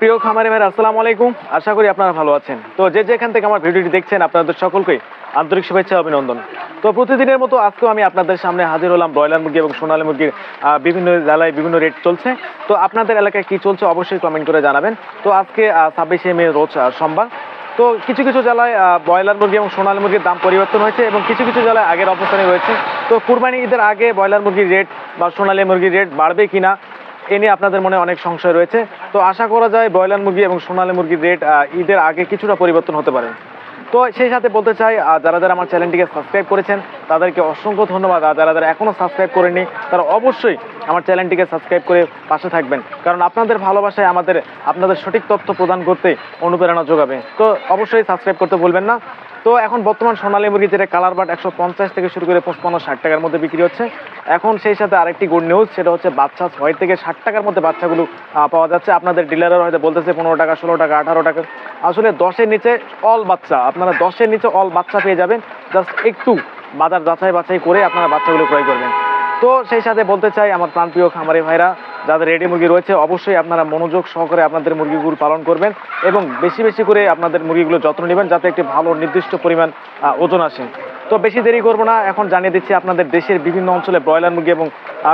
প্রিয় খামারি ভাই আসসালামু আলাইকুম। আশা করি আপনারা ভালো আছেন। তো যে যেখান থেকে আমার ভিডিওটি দেখছেন, আপনাদের সকলকে আন্তরিক শুভেচ্ছা অভিনন্দন। তো প্রতিদিনের মতো আজকেও আমি আপনাদের সামনে হাজির হলাম ব্রয়লার মুরগি এবং সোনালী মুরগির বিভিন্ন জেলায় বিভিন্ন রেট চলছে। তো আপনাদের এলাকায় কি চলছে অবশ্যই কমেন্ট করে জানাবেন। তো আজকে ছাব্বিশে মে রোজ সোমবার। তো কিছু কিছু জেলায় ব্রয়লার মুরগি এবং সোনালী মুরগির দাম পরিবর্তন হয়েছে এবং কিছু কিছু জেলায় আগের অবস্থানে রয়েছে। তো কুরবানি ঈদের আগে ব্রয়লার মুরগির রেট বা সোনালী মুরগির রেট বাড়বে কিনা এ নিয়ে আপনাদের মনে অনেক সংশয় রয়েছে। তো আশা করা যায় ব্রয়লার মুরগি এবং সোনালী মুরগির রেট ঈদের আগে কিছুটা পরিবর্তন হতে পারে। তো সেই সাথে বলতে চাই যারা যারা আমার চ্যানেলটিকে সাবস্ক্রাইব করেছেন, তাদেরকে অসংখ্য ধন্যবাদ। আর যারা যারা এখনও সাবস্ক্রাইব করেনি তারা অবশ্যই আমার চ্যানেলটিকে সাবস্ক্রাইব করে পাশে থাকবেন। কারণ আপনাদের ভালোবাসায় আমাদের, আপনাদের সঠিক তথ্য প্রদান করতে অনুপ্রেরণা যোগাবে। তো অবশ্যই সাবস্ক্রাইব করতে ভুলবেন না। তো এখন বর্তমান সোনালী মুরগি যেটা কালার বাট একশো পঞ্চাশ থেকে শুরু করে পঁচপান্ন, ষাট টাকার মধ্যে বিক্রি হচ্ছে। এখন সেই সাথে আরেকটি গুড নিউজ সেটা হচ্ছে বাচ্চা ছয় থেকে ষাট টাকার মধ্যে বাচ্চাগুলো পাওয়া যাচ্ছে। আপনাদের ডিলারের হয়তো বলতেছে পনেরো টাকা, ষোলো টাকা, আঠারো টাকা। আসলে দশের নিচে অল বাচ্চা, আপনারা দশের নিচে অল বাচ্চা পেয়ে যাবেন। জাস্ট একটু বাজার যাচাই বাছাই করে আপনারা বাচ্চাগুলো ক্রয় করবেন। তো সেই সাথে বলতে চাই আমার প্রাণপ্রিয় খামারি ভাইরা, যাদের রেডি মুরগি রয়েছে, অবশ্যই আপনারা মনোযোগ সহকারে আপনাদের মুরগিগুলো পালন করবেন এবং বেশি বেশি করে আপনাদের মুরগিগুলো যত্ন নেবেন যাতে একটি ভালো নির্দিষ্ট পরিমাণ ওজন আসে। তো বেশি দেরি করব না, এখন জানিয়ে দিচ্ছি আপনাদের দেশের বিভিন্ন অঞ্চলে ব্রয়লার মুরগি এবং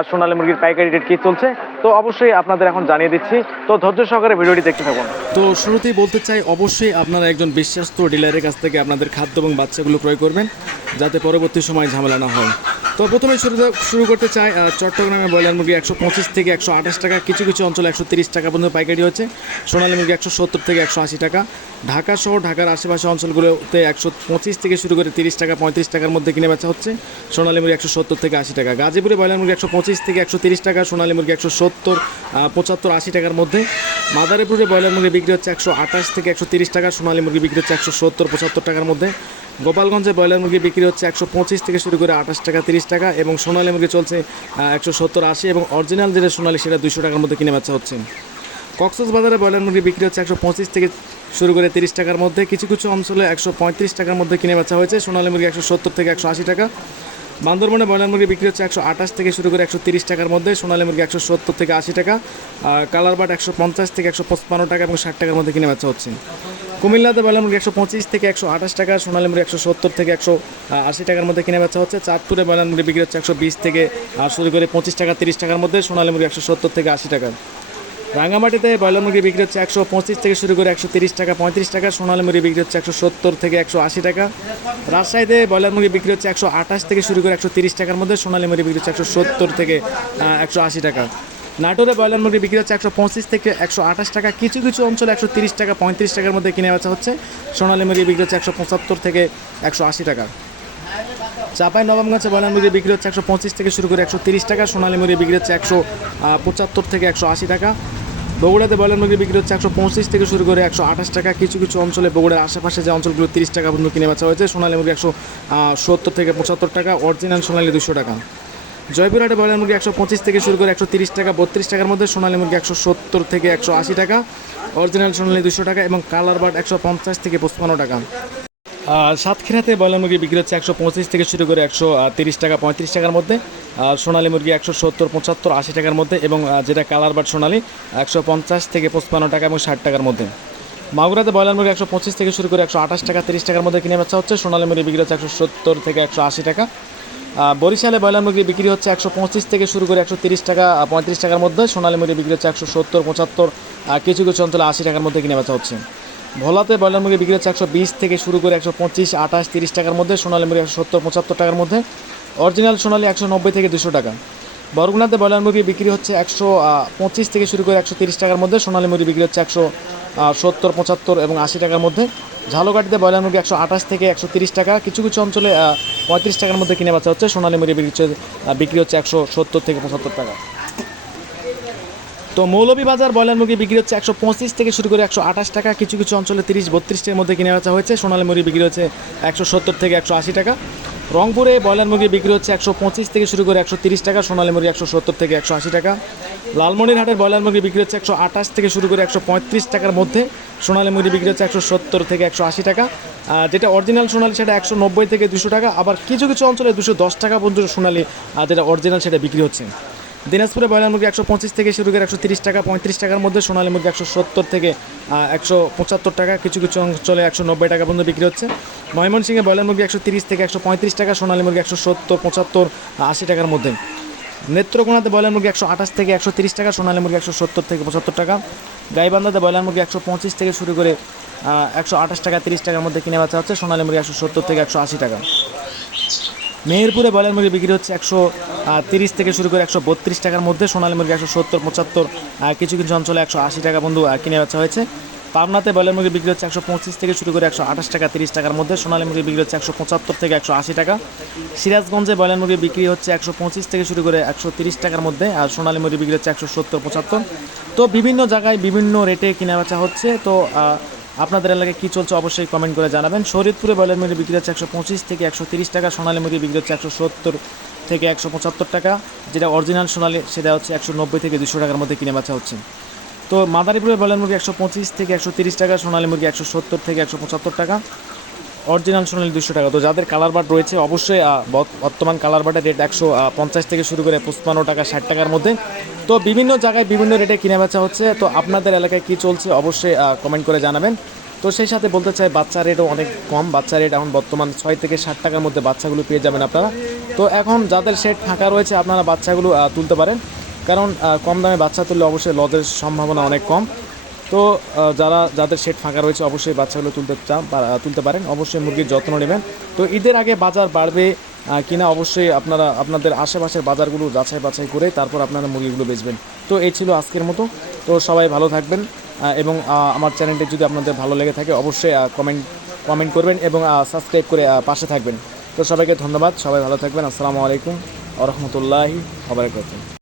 সোনালী মুরগির পাইকারি রেট কী চলছে। তো অবশ্যই আপনাদের এখন জানিয়ে দিচ্ছি। তো ধৈর্য সহকারে ভিডিওটি দেখতে থাকুন। তো শুরুতেই বলতে চাই, অবশ্যই আপনারা একজন বিশ্বাস্ত ডিলারের কাছ থেকে আপনাদের খাদ্য এবং বাচ্চাগুলো ক্রয় করবেন, যাতে পরবর্তী সময় ঝামেলা না হয়। তো প্রথমে শুরু শুরু করতে চাই চট্টগ্রামে ব্রয়লার মুরগি একশো পঁচিশ থেকে একশো আঠাশ টাকা, কিছু কিছু অঞ্চলে একশো তিরিশ টাকা পর্যন্ত পাইকারি হচ্ছে। সোনালী মুরগি একশো সত্তর থেকে একশো আশি টাকা। ঢাকা সহ ঢাকার আশেপাশে অঞ্চলগুলোতে একশো পঁচিশ থেকে শুরু করে তিরিশ টাকা, পঁয়ত্রিশ টাকার মধ্যে কিনে বেচা হচ্ছে। সোনালী মুরগি একশো সত্তর থেকে আশি টাকা। গাজীপুরে ব্রয়লার মুরগি একশো পঁচিশ থেকে একশো তিরিশ টাকা, সোনালী মুরগি একশো সত্তর পঁচাত্তর, আশি টাকার মধ্যে। মাদারীপুরে ব্রয়লার মুরগি বিক্রি হচ্ছে একশো আঠাশ থেকে একশো তিরিশ টাকা, সোনালী মুরগি বিক্রি হচ্ছে একশো সত্তর, পঁচাত্তর টাকার মধ্যে। গোপালগঞ্জে ব্রয়লার মুরগি বিক্রি হচ্ছে একশো পঁচিশ থেকে শুরু করে আঠাশ টাকা, তিরিশ টাকা এবং সোনালী মুরগি চলছে একশো সত্তর, আশি এবং অরিজিনাল যেটা সোনালী সেটা দুশো টাকার মধ্যে কিনে বেচা হচ্ছে। কক্সবাজারে ব্রয়লার মুরগি বিক্রি হচ্ছে একশো পঁচিশ থেকে শুরু করে তিরিশ টাকার মধ্যে। কিছু কিছু অঞ্চলে একশো পঁয়ত্রিশ টাকার মধ্যে কিনে বেচা হয়েছে। সোনালী মুরগি একশো সত্তর থেকে একশো আশি টাকা। বান্দরবনে ব্রয়লার মুরগি বিক্রি হচ্ছে একশো আঠাশ থেকে শুরু করে একশো তিরিশ টাকার মধ্যে, সোনালী মুরগি একশো সত্তর থেকে আশি টাকা কালার বাট একশো পঞ্চাশ থেকে একশো পঁচপান্ন টাকা এবং ষাট টাকার মধ্যে কিনে বেচা হচ্ছে। কুমিল্লাতে ব্রয়লার মুরগি একশো পঁচিশ থেকে একশো আঠাশ টাকা, সোনালী মুরগি একশো সত্তর থেকে একশো আশি টাকার মধ্যে কিনে বেচা হচ্ছে। চাঁদপুরে ব্রয়লার মুরগি বিক্রি হচ্ছে একশো বিশ থেকে শুরু করে পঁচিশ টাকা, তিরিশ টাকার মধ্যে, সোনালী মুরগি একশো সত্তর থেকে আশি টাকা। রাঙ্গামাটিতে ব্রয়লার মুরগি বিক্রি হচ্ছে একশো পঁচিশ থেকে শুরু করে একশো তিরিশ টাকা, পঁয়ত্রিশ টাকা, সোনালী মুরগি বিক্রি হচ্ছে একশো সত্তর থেকে একশো আশি টাকা। রাজশাহীতে ব্রয়লার মুরগি বিক্রি হচ্ছে একশো আঠাশ থেকে শুরু করে একশো তিরিশ টাকার মধ্যে, সোনালী মুরগি বিক্রি হচ্ছে একশো সত্তর থেকে একশো আশি টাকা। নাটোরে ব্রয়লার মুরগি বিক্রি হচ্ছে একশো পঁচিশ থেকে একশো আঠাশ টাকা। কিছু কিছু অঞ্চলে একশো তিরিশ টাকা, পঁয়ত্রিশ টাকার মধ্যে কিনে বেচা হচ্ছে। সোনালী মুরগি বিক্রি হচ্ছে একশো পঁচাত্তর থেকে একশো আশি টাকা। চাপাই নবমগঞ্জে ব্রয়লার মুরগি বিক্রি হচ্ছে একশো পঁচিশ থেকে শুরু করে একশো তিরিশ টাকা। সোনালী মুরগি বিক্রি হচ্ছে একশো পঁচাত্তর থেকে একশো আশি টাকা। বগুড়াতে ব্রয়লার মুরগি বিক্রি হচ্ছে একশো পঁচিশ থেকে শুরু করে একশো আঠাশ টাকা। কিছু কিছু অঞ্চলে বগুড়ার আশেপাশে যে অঞ্চলগুলো তিরিশ টাকা পর্যন্ত কিনে বেচা হয়েছে, সোনালী মুরগি একশো সত্তর থেকে পঁচাত্তর টাকা, অরিজিনাল সোনালী দুশো টাকা। জয়পুরহাটে ব্রয়লার মুরগি একশো পঁচিশ থেকে শুরু করে একশো তিরিশ টাকা, বত্রিশ টাকার মধ্যে সোনালী মুরগি একশো সত্তর থেকে একশো আশি টাকা, অরিজিনাল সোনালী দুশো টাকা এবং কালার বাট একশো পঞ্চাশ থেকে পঁচপান্ন টাকা। সাতক্ষীরাতে ব্রয়লার মুরগি বিক্রি হচ্ছে একশো পঁচিশ থেকে শুরু করে একশো তিরিশ টাকা, পঁয়ত্রিশ টাকার মধ্যে। সোনালী মুরগি একশো সত্তর, পঁচাত্তর, আশি টাকার মধ্যে এবং যেটা কালার বাট সোনালী, একশো পঞ্চাশ থেকে পঁচপান্ন টাকা এবং ষাট টাকার মধ্যে। মাগুরাতে ব্রয়লার মুরগি একশো পঁচিশ থেকে শুরু করে একশো আঠাশ টাকা, তিরিশ টাকার মধ্যে কিনে বেচা হচ্ছে। সোনালী মুরগি বিক্রি হচ্ছে একশো সত্তর থেকে একশো আশি টাকা। বরিশালে ব্রয়লার মুরগি বিক্রি হচ্ছে একশো পঁচিশ থেকে শুরু করে একশো তিরিশ টাকা পঁয়ত্রিশ টাকার মধ্যে। সোনালী মুরগি বিক্রি হচ্ছে একশো সত্তর, পঁচাত্তর কিছু কিছু অঞ্চলে আশি টাকার মধ্যে কিনে বেচা হচ্ছে। ভোলাতে ব্রয়লার মুরগি বিক্রি হচ্ছে একশো বিশ থেকে শুরু করে একশো পঁচিশ, আঠাশ, তিরিশ টাকার মধ্যে। সোনালী মুরগি একশো সত্তর, পঁচাত্তর টাকার মধ্যে। অরিজিনাল সোনালি একশো নব্বই থেকে দুশো টাকা। বরগুনাতে ব্রয়লার মুরগি বিক্রি হচ্ছে একশো পঁচিশ থেকে শুরু করে একশো তিরিশ টাকার মধ্যে। সোনালী মুরগি বিক্রি হচ্ছে একশো সত্তর, পঁচাত্তর এবং আশি টাকার মধ্যে। ঝালকাঠিতে ব্রয়লার মুরগি একশো আঠাশ থেকে একশো তিরিশ টাকা। কিছু কিছু অঞ্চলে পঁয়ত্রিশ টাকার মধ্যে কিনে বেচা হচ্ছে। সোনালী মুরগি বিক্রি হচ্ছে বিক্রি হচ্ছে একশো সত্তর থেকে পঁচাত্তর টাকা। তো মৌলভীবাজার ব্রয়লার মুরগি বিক্রি হচ্ছে একশো পঁচিশ থেকে শুরু করে একশো আঠাশ টাকা। কিছু কিছু অঞ্চলে তিরিশ বত্রিশটির মধ্যে কিনে বেচা হয়েছে। সোনালী মুরগি বিক্রি হচ্ছে একশো সত্তর থেকে একশো আশি টাকা। রংপুরে ব্রয়লার মুরগি বিক্রি হচ্ছে একশো পঁচিশ থেকে শুরু করে একশো তিরিশ টাকা। সোনালী মুরগি একশো সত্তর থেকে একশো আশি টাকা। লালমনিরহাটের ব্রয়লার মুরগি বিক্রি হচ্ছে একশো আঠাশ থেকে শুরু করে একশো পঁয়ত্রিশ টাকার মধ্যে। সোনালী মুরগি বিক্রি হচ্ছে একশো সত্তর থেকে একশো আশি টাকা। যেটা অরিজিনাল সোনালী, সেটা একশো নব্বই থেকে দুশো টাকা। আবার কিছু কিছু অঞ্চলে দুশো দশ টাকা পর্যন্ত সোনালী যেটা অরিজিনাল, সেটা বিক্রি হচ্ছে। দিনাজপুরে ব্রয়লার মুরগি একশো পঁচিশ থেকে শুরু করে একশো তিরিশ টাকা, পঁয়ত্রিশ টাকার মধ্যে সোনালী মুরগি একশো সত্তর থেকে একশো পঁচাত্তর টাকা, কিছু কিছু অঞ্চলে একশো নব্বই টাকা পর্যন্ত বিক্রি হচ্ছে। ময়মনসিংহে ব্রয়লার মুরগি একশো তিরিশ থেকে একশো পঁয়ত্রিশ টাকা, সোনালী মুরগি একশো সত্তর, পঁচাত্তর আশি টাকার মধ্যে। নেত্রকোনাতে ব্রয়লার মুরগি একশো আঠাশ থেকে একশো তিরিশ টাকা, সোনালী মুরগি একশো সত্তর থেকে পঁচাত্তর টাকা। গাইবান্ধাতে ব্রয়লার মুরগি একশো পঁচিশ থেকে শুরু করে একশো আঠাশ টাকা, তিরিশ টাকার মধ্যে কিনে বেচা হচ্ছে, সোনালী মুরগি একশো সত্তর থেকে একশো আশি টাকা। মেহেরপুরে ব্রয়লার মুরগি বিক্রি হচ্ছে একশো তিরিশ থেকে শুরু করে একশো বত্রিশ টাকার মধ্যে। সোনালী মুরগি একশো সত্তর, পঁচাত্তর কিছু কিছু অঞ্চলে একশো আশি টাকা বন্ধু কিনে বেচা হয়েছে। পাবনাতে ব্রয়লার মুরগি বিক্রি হচ্ছে একশো পঁচিশ থেকে শুরু করে একশো আঠাশ টাকা, তিরিশ টাকার মধ্যে। সোনালী মুরগি বিক্রি হচ্ছে একশো পঁচাত্তর থেকে একশো আশি টাকা। সিরাজগঞ্জে ব্রয়লার মুরগি বিক্রি হচ্ছে একশো পঁচিশ থেকে শুরু করে একশো তিরিশ টাকার মধ্যে, আর সোনালী মুরগি বিক্রি হচ্ছে একশো সত্তর, পঁচাত্তর। তো বিভিন্ন জায়গায় বিভিন্ন রেটে কেনা বেচা হচ্ছে। তো আপনাদের এলাকায় কী চলছে অবশ্যই কমেন্ট করে জানাবেন। শরীরপুরে ব্রয়লার মুরগি বিক্রি হচ্ছে একশো পঁচিশ থেকে একশো তিরিশ টাকা। সোনালী মুরগি বিক্রি হচ্ছে একশো সত্তর থেকে একশো পঁচাত্তর টাকা। যেটা অরিজিনাল সোনালি, সেটা হচ্ছে একশো নব্বই থেকে দুশো টাকার মধ্যে কিনে বাছা হচ্ছে। তো মাদারীপুরে ব্রয়লার মুরগি একশো পঁচিশ থেকে একশো তিরিশ টাকা, সোনালী মুরগি একশো সত্তর থেকে একশো পঁচাত্তর টাকা। অরিজিনাল সোনালি দুশো টাকা। তো যাদের কালার বাট রয়েছে, অবশ্যই বর্তমান কালার বাটের রেট একশো পঞ্চাশ থেকে শুরু করে পঁচপান্ন টাকা, ষাট টাকার মধ্যে। তো বিভিন্ন জায়গায় বিভিন্ন রেটে কিনে বেচা হচ্ছে। তো আপনাদের এলাকায় কী চলছে, অবশ্যই কমেন্ট করে জানাবেন। তো সেই সাথে বলতে চাই, বাচ্চা রেটও অনেক কম। বাচ্চা রেট এখন বর্তমান ছয় থেকে ষাট টাকার মধ্যে বাচ্চাগুলো পেয়ে যাবেন আপনারা। তো এখন যাদের সেট ফাঁকা রয়েছে, আপনারা বাচ্চাগুলো তুলতে পারেন। কারণ কম দামে বাচ্চা তুললে অবশ্যই লজের সম্ভাবনা অনেক কম। তো যারা, যাদের শেড ফাঁকা রয়েছে, অবশ্যই বাচ্চাগুলো তুলতে চান তুলতে পারেন। অবশ্যই মুরগির যত্ন নেবেন। তো, ঈদের আগে বাজার বাড়বে কিনা অবশ্যই আপনারা, আপনাদের আশেপাশের বাজারগুলো যাচাই বাছাই করে তারপর আপনারা মুরগিগুলো বেচবেন। তো, এই ছিল আজকের মতো। তো, সবাই ভালো থাকবেন এবং আমার চ্যানেলটি যদি আপনাদের ভালো লেগে থাকে, অবশ্যই কমেন্ট কমেন্ট করবেন এবং সাবস্ক্রাইব করে পাশে থাকবেন। তো, সবাইকে ধন্যবাদ। সবাই ভালো থাকবেন। আসসালামু আলাইকুম আ রহমতুল্লাহি আবরকাত